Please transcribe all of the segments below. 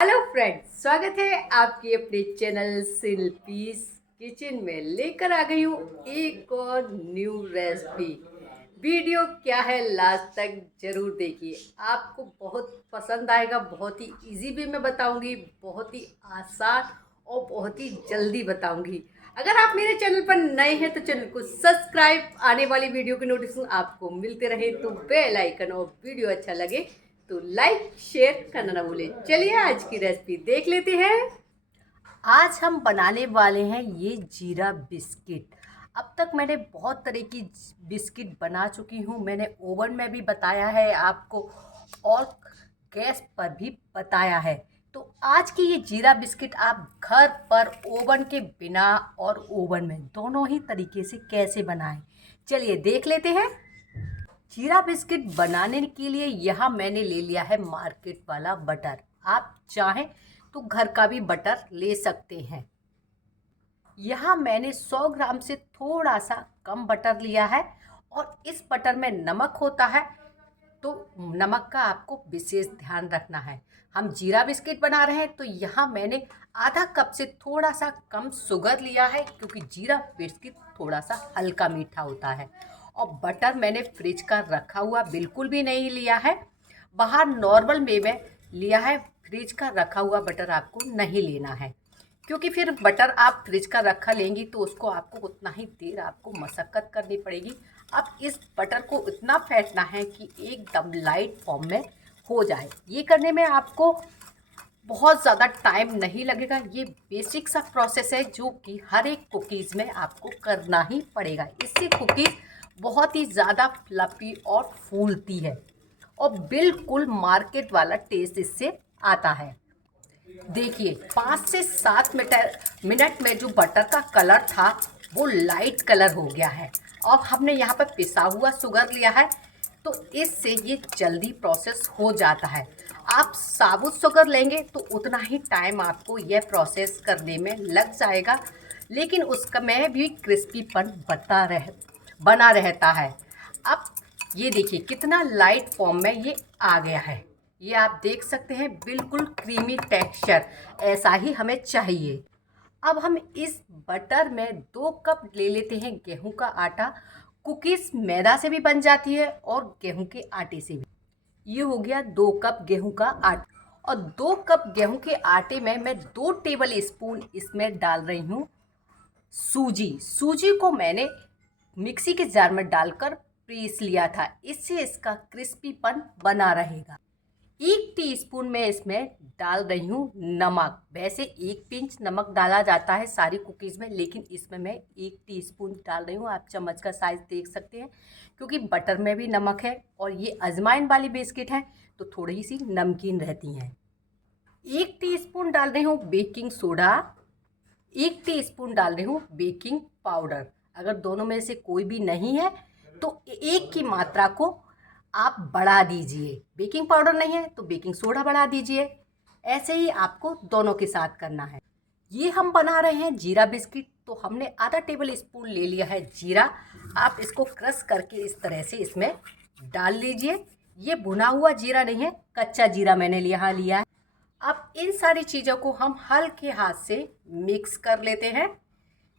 Hello friends, स्वागत है आपके अपने चैनल शिल्पीस किचन में। लेकर आ गई हूँ एक और न्यू रेसिपी। वीडियो क्या है लास्ट तक जरूर देखिए, आपको बहुत पसंद आएगा। बहुत ही इजी वे में बताऊंगी, बहुत ही आसान और बहुत ही जल्दी बताऊंगी। अगर आप मेरे चैनल पर नए हैं तो चैनल को सब्सक्राइब, आने वाली वीडियो की नोटिफिकेशन आपको मिलते रहे तो बेल आइकन, और वीडियो अच्छा लगे तो लाइक शेयर करना ना भूलें। चलिए आज की रेसिपी देख लेते हैं। आज हम बनाने वाले हैं ये जीरा बिस्किट। अब तक मैंने बहुत तरह की बिस्किट बना चुकी हूँ। मैंने ओवन में भी बताया है आपको, और गैस पर भी बताया है। तो आज की ये जीरा बिस्किट आप घर पर ओवन के बिना और ओवन में दोनों ही तरीके से कैसे बनाएं, चलिए देख लेते हैं। जीरा बिस्किट बनाने के लिए यहाँ मैंने ले लिया है मार्केट वाला बटर। आप चाहें तो घर का भी बटर ले सकते हैं। यहाँ मैंने 100 ग्राम से थोड़ा सा कम बटर लिया है, और इस बटर में नमक होता है, तो नमक का आपको विशेष ध्यान रखना है। हम जीरा बिस्किट बना रहे हैं तो यहाँ मैंने आधा कप से थोड़ा सा कम शुगर लिया है, क्योंकि जीरा बिस्किट थोड़ा सा हल्का मीठा होता है। और बटर मैंने फ्रिज का रखा हुआ बिल्कुल भी नहीं लिया है, बाहर नॉर्मल में लिया है। फ्रिज का रखा हुआ बटर आपको नहीं लेना है, क्योंकि फिर बटर आप फ्रिज का रखा लेंगी तो उसको आपको उतना ही देर आपको मशक्क़त करनी पड़ेगी। अब इस बटर को इतना फेंटना है कि एकदम लाइट फॉर्म में हो जाए। ये करने में आपको बहुत ज़्यादा टाइम नहीं लगेगा। ये बेसिक सा प्रोसेस है जो कि हर एक कुकीज़ में आपको करना ही पड़ेगा। इससे कुकीज़ बहुत ही ज़्यादा फ्लफी और फूलती है, और बिल्कुल मार्केट वाला टेस्ट इससे आता है। देखिए 5 से 7 मिनट में जो बटर का कलर था वो लाइट कलर हो गया है। और हमने यहाँ पर पिसा हुआ शुगर लिया है, तो इससे ये जल्दी प्रोसेस हो जाता है। आप साबुत शुगर लेंगे तो उतना ही टाइम आपको यह प्रोसेस करने में लग जाएगा, लेकिन उसका में भी क्रिस्पीपन बना रहता है। अब ये देखिए कितना लाइट फॉर्म में ये आ गया है। ये आप देख सकते हैं, बिल्कुल क्रीमी टेक्सचर, ऐसा ही हमें चाहिए। अब हम इस बटर में 2 कप ले लेते हैं गेहूं का आटा। कुकीज़ मैदा से भी बन जाती है और गेहूं के आटे से भी। ये हो गया 2 कप गेहूं का आटा, और 2 कप गेहूं के आटे में मैं 2 टेबल स्पून इसमें डाल रही हूँ सूजी। सूजी को मैंने मिक्सी के जार में डालकर पीस लिया था, इससे इसका क्रिस्पीपन बना रहेगा। 1 टीस्पून में इसमें डाल रही हूँ नमक। वैसे 1 पिंच नमक डाला जाता है सारी कुकीज़ में, लेकिन इसमें मैं 1 टीस्पून डाल रही हूँ। आप चम्मच का साइज़ देख सकते हैं, क्योंकि बटर में भी नमक है और ये अजवाइन वाली बिस्किट है तो थोड़ी सी नमकीन रहती हैं। 1 टीस्पून डाल रही हूँ बेकिंग सोडा, 1 टीस्पून डाल रही हूँ बेकिंग पाउडर। अगर दोनों में से कोई भी नहीं है तो एक की मात्रा को आप बढ़ा दीजिए। बेकिंग पाउडर नहीं है तो बेकिंग सोडा बढ़ा दीजिए। ऐसे ही आपको दोनों के साथ करना है। ये हम बना रहे हैं जीरा बिस्किट, तो हमने आधा टेबल स्पून ले लिया है जीरा। आप इसको क्रश करके इस तरह से इसमें डाल लीजिए। ये भुना हुआ जीरा नहीं है, कच्चा जीरा मैंने यहाँ लिया है। अब इन सारी चीज़ों को हम हल्के हाथ से मिक्स कर लेते हैं।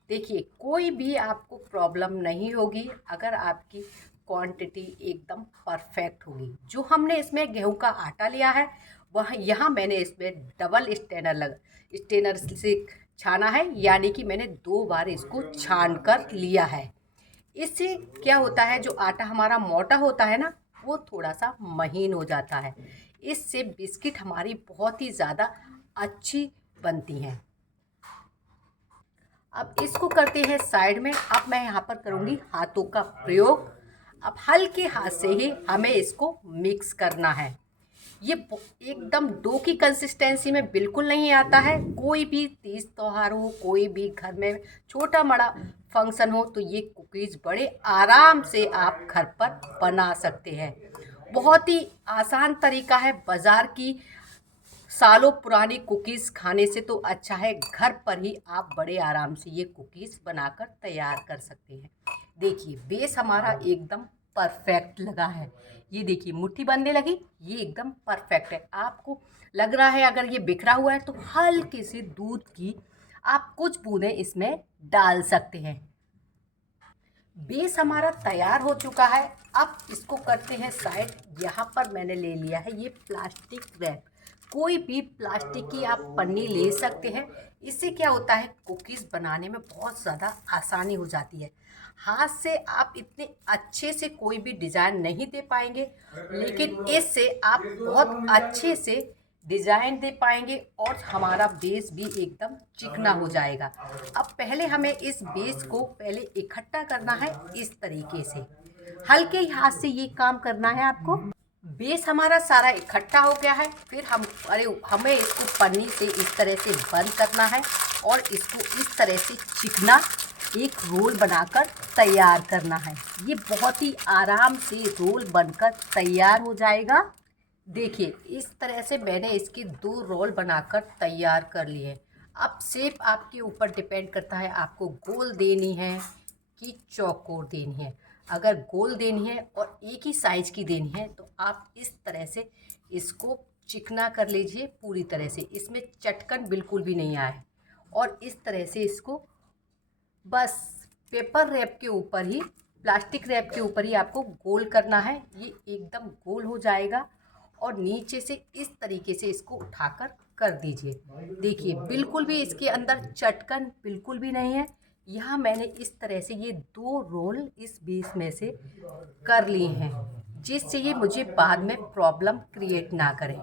देखिए कोई भी आपको प्रॉब्लम नहीं होगी अगर आपकी क्वांटिटी एकदम परफेक्ट होगी। जो हमने इसमें गेहूं का आटा लिया है वह यहाँ मैंने इसमें डबल स्टेनर से छाना है, यानी कि मैंने 2 बार इसको छान कर लिया है। इससे क्या होता है, जो आटा हमारा मोटा होता है ना, वो थोड़ा सा महीन हो जाता है। इससे बिस्किट हमारी बहुत ही ज़्यादा अच्छी बनती हैं। अब इसको करते हैं साइड में। अब मैं यहाँ पर करूँगी हाथों का प्रयोग। अब हल्के हाथ से ही हमें इसको मिक्स करना है। ये एकदम डो की कंसिस्टेंसी में बिल्कुल नहीं आता है। कोई भी तीज त्योहार हो, कोई भी घर में छोटा बड़ा फंक्शन हो, तो ये कुकीज़ बड़े आराम से आप घर पर बना सकते हैं। बहुत ही आसान तरीका है। बाज़ार की सालों पुरानी कुकीज़ खाने से तो अच्छा है घर पर ही आप बड़े आराम से ये कुकीज़ बनाकर तैयार कर सकते हैं। देखिए बेस हमारा एकदम परफेक्ट लगा है। ये देखिए मुट्ठी बनने लगी, ये एकदम परफेक्ट है। आपको लग रहा है अगर ये बिखरा हुआ है तो हल्के से दूध की आप कुछ बूंदें इसमें डाल सकते हैं। बेस हमारा तैयार हो चुका है। अब इसको करते हैं साइड। यहाँ पर मैंने ले लिया है ये प्लास्टिक रैप। कोई भी प्लास्टिक की आप पन्नी ले सकते हैं। इससे क्या होता है, कुकीज़ बनाने में बहुत ज़्यादा आसानी हो जाती है। हाथ से आप इतने अच्छे से कोई भी डिज़ाइन नहीं दे पाएंगे, लेकिन इससे आप बहुत अच्छे से डिज़ाइन दे पाएंगे और हमारा बेस भी एकदम चिकना हो जाएगा। अब पहले हमें इस बेस को पहले इकट्ठा करना है इस तरीके से। हल्के ही हाथ से ये काम करना है आपको। बेस हमारा सारा इकट्ठा हो गया है। फिर हमें इसको पन्नी से इस तरह से बंद करना है और इसको इस तरह से चिकना एक रोल बनाकर तैयार करना है। ये बहुत ही आराम से रोल बनकर तैयार हो जाएगा। देखिए इस तरह से मैंने इसके 2 रोल बनाकर तैयार कर लिए। अब शेप आपके ऊपर डिपेंड करता है, आपको गोल देनी है कि चौकोर देनी है। अगर गोल देनी है और एक ही साइज की देनी है तो आप इस तरह से इसको चिकना कर लीजिए पूरी तरह से, इसमें चटकन बिल्कुल भी नहीं आए। और इस तरह से इसको बस पेपर रैप के ऊपर ही, प्लास्टिक रैप के ऊपर ही आपको गोल करना है। ये एकदम गोल हो जाएगा और नीचे से इस तरीके से इसको उठाकर कर दीजिए। देखिए बिल्कुल भी इसके अंदर चटकन बिल्कुल भी नहीं है। यहाँ मैंने इस तरह से ये 2 रोल इस बेस में से कर लिए हैं, जिससे ये मुझे बाद में प्रॉब्लम क्रिएट ना करें।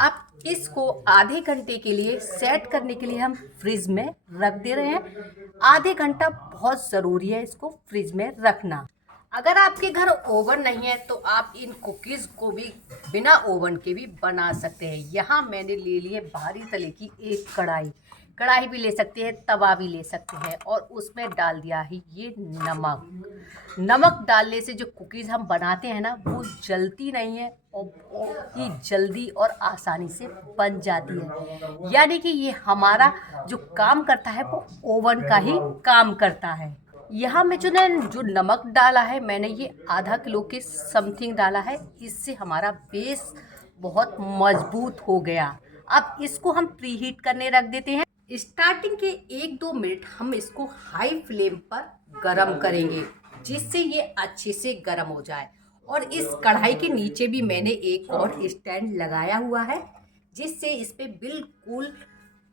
अब इसको आधे घंटे के लिए सेट करने के लिए हम फ्रिज में रख दे रहे हैं। आधे घंटा बहुत ज़रूरी है इसको फ्रिज में रखना। अगर आपके घर ओवन नहीं है तो आप इन कुकीज़ को भी बिना ओवन के भी बना सकते हैं। यहाँ मैंने ले लिए भारी तले की एक कढ़ाई। कढ़ाई भी ले सकते हैं, तवा भी ले सकते हैं और उसमें डाल दिया है ये नमक। नमक डालने से जो कुकीज़ हम बनाते हैं ना वो जलती नहीं है और बहुत ही जल्दी और आसानी से बन जाती है। यानी कि ये हमारा जो काम करता है वो ओवन का ही काम करता है। यहाँ में जो नमक डाला है मैंने ये आधा किलो के समथिंग डाला है। इससे हमारा बेस बहुत मजबूत हो गया। अब इसको हम प्री हीट करने रख देते हैं। स्टार्टिंग के 1-2 मिनट हम इसको हाई फ्लेम पर गरम करेंगे, जिससे ये अच्छे से गरम हो जाए। और इस कढ़ाई के नीचे भी मैंने एक और स्टैंड लगाया हुआ है, जिससे इस पे बिल्कुल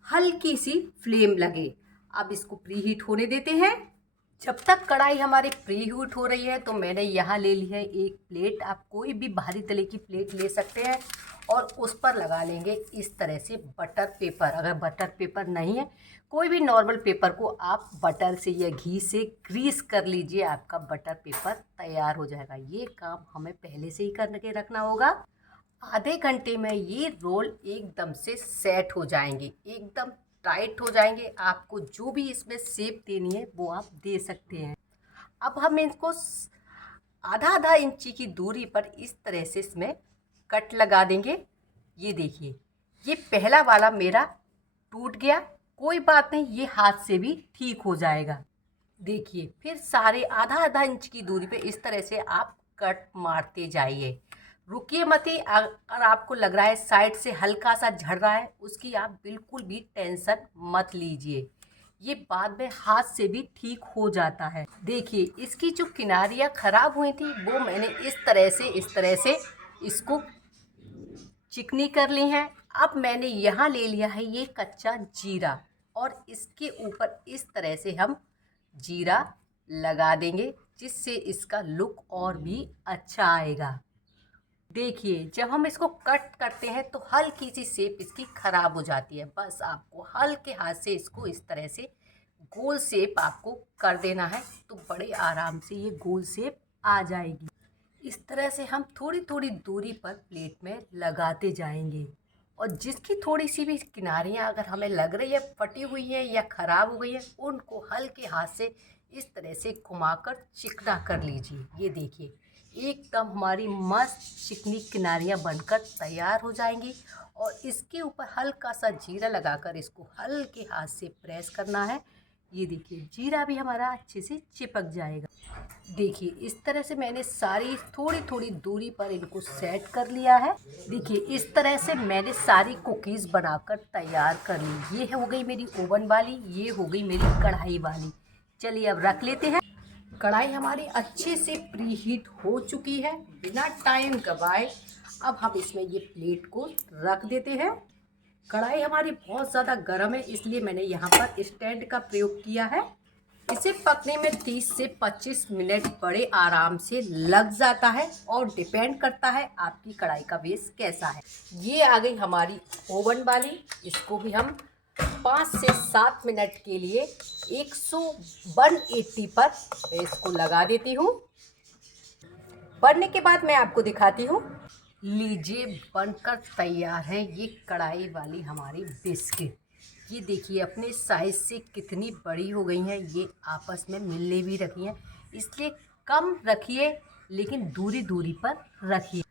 हल्की सी फ्लेम लगे। अब इसको प्री हीट होने देते हैं। जब तक कढ़ाई हमारी प्री हीट हो रही है तो मैंने यहाँ ले ली है एक प्लेट। आप कोई भी भारी तले की प्लेट ले सकते हैं और उस पर लगा लेंगे इस तरह से बटर पेपर। अगर बटर पेपर नहीं है, कोई भी नॉर्मल पेपर को आप बटर से या घी से ग्रीस कर लीजिए, आपका बटर पेपर तैयार हो जाएगा। ये काम हमें पहले से ही करके रखना होगा। आधे घंटे में ये रोल एकदम से सेट हो जाएंगे, एकदम टाइट हो जाएंगे। आपको जो भी इसमें शेप देनी है वो आप दे सकते हैं। अब हम इसको आधा आधा इंची की दूरी पर इस तरह से इसमें कट लगा देंगे। ये देखिए ये पहला वाला मेरा टूट गया, कोई बात नहीं, ये हाथ से भी ठीक हो जाएगा। देखिए फिर सारे आधा आधा इंच की दूरी पे इस तरह से आप कट मारते जाइए, रुकिए मत ही। अगर आपको लग रहा है साइड से हल्का सा झड़ रहा है, उसकी आप बिल्कुल भी टेंशन मत लीजिए, ये बाद में हाथ से भी ठीक हो जाता है। देखिए इसकी जो किनारियाँ खराब हुई थी वो मैंने इस तरह से इसको चिकनी कर ली हैं। अब मैंने यहाँ ले लिया है ये कच्चा जीरा और इसके ऊपर इस तरह से हम जीरा लगा देंगे, जिससे इसका लुक और भी अच्छा आएगा। देखिए जब हम इसको कट करते हैं तो हल्की सी शेप इसकी ख़राब हो जाती है। बस आपको हल्के हाथ से इसको इस तरह से गोल शेप आपको कर देना है, तो बड़े आराम से ये गोल शेप आ जाएगी। इस तरह से हम थोड़ी थोड़ी दूरी पर प्लेट में लगाते जाएंगे और जिसकी थोड़ी सी भी किनारियाँ अगर हमें लग रही है फटी हुई है या ख़राब हो गई है, उनको हल्के हाथ से इस तरह से घुमाकर चिकना कर लीजिए। ये देखिए एकदम हमारी मस्त चिकनी किनारियाँ बनकर तैयार हो जाएंगी। और इसके ऊपर हल्का सा जीरा लगाकर इसको हल्के हाथ से प्रेस करना है। ये देखिए जीरा भी हमारा अच्छे से चिपक जाएगा। देखिए इस तरह से मैंने सारी थोड़ी थोड़ी दूरी पर इनको सेट कर लिया है। देखिए इस तरह से मैंने सारी कुकीज़ बनाकर तैयार कर ली। ये हो गई मेरी ओवन वाली, ये हो गई मेरी कढ़ाई वाली। चलिए अब रख लेते हैं। कढ़ाई हमारी अच्छे से प्री हीट हो चुकी है। बिना टाइम गवाए अब हम इसमें ये प्लेट को रख देते हैं। कढ़ाई हमारी बहुत ज़्यादा गर्म है, इसलिए मैंने यहाँ पर स्टैंड का प्रयोग किया है। इसे पकने में 30 से 25 मिनट बड़े आराम से लग जाता है और डिपेंड करता है आपकी कढ़ाई का बेस कैसा है। ये आ गई हमारी ओवन वाली। इसको भी हम 5 से 7 मिनट के लिए 180 पर इसको लगा देती हूँ। बनने के बाद मैं आपको दिखाती हूँ। लीजिए बनकर तैयार है ये कढ़ाई वाली हमारी बिस्किट। ये देखिए अपने साइज़ से कितनी बड़ी हो गई हैं, ये आपस में मिलने भी रखी हैं। इसलिए कम रखिए लेकिन दूरी दूरी पर रखिए।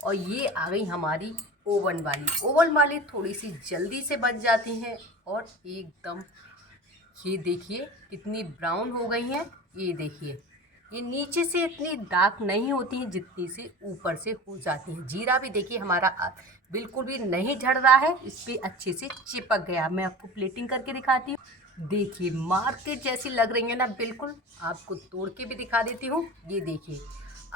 और ये आ गई हमारी ओवन वाली। ओवन वाली थोड़ी सी जल्दी से बन जाती हैं और एकदम ये देखिए कितनी ब्राउन हो गई हैं। ये देखिए ये नीचे से इतनी डार्क नहीं होती हैं जितनी से ऊपर से हो जाती हैं। जीरा भी देखिए हमारा बिल्कुल भी नहीं झड़ रहा है, इस पर अच्छे से चिपक गया। मैं आपको प्लेटिंग करके दिखाती हूँ। देखिए मार्केट जैसी लग रही है ना, बिल्कुल। आपको तोड़ के भी दिखा देती हूँ। ये देखिए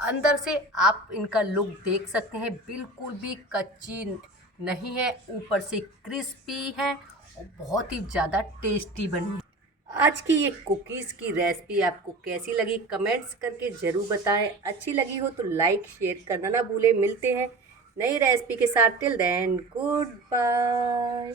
अंदर से आप इनका लुक देख सकते हैं, बिल्कुल भी कच्ची नहीं है, ऊपर से क्रिस्पी है और बहुत ही ज़्यादा टेस्टी बनी है। आज की ये कुकीज़ की रेसिपी आपको कैसी लगी कमेंट्स करके ज़रूर बताएं। अच्छी लगी हो तो लाइक शेयर करना ना भूलें। मिलते हैं नई रेसिपी के साथ। Till then good bye.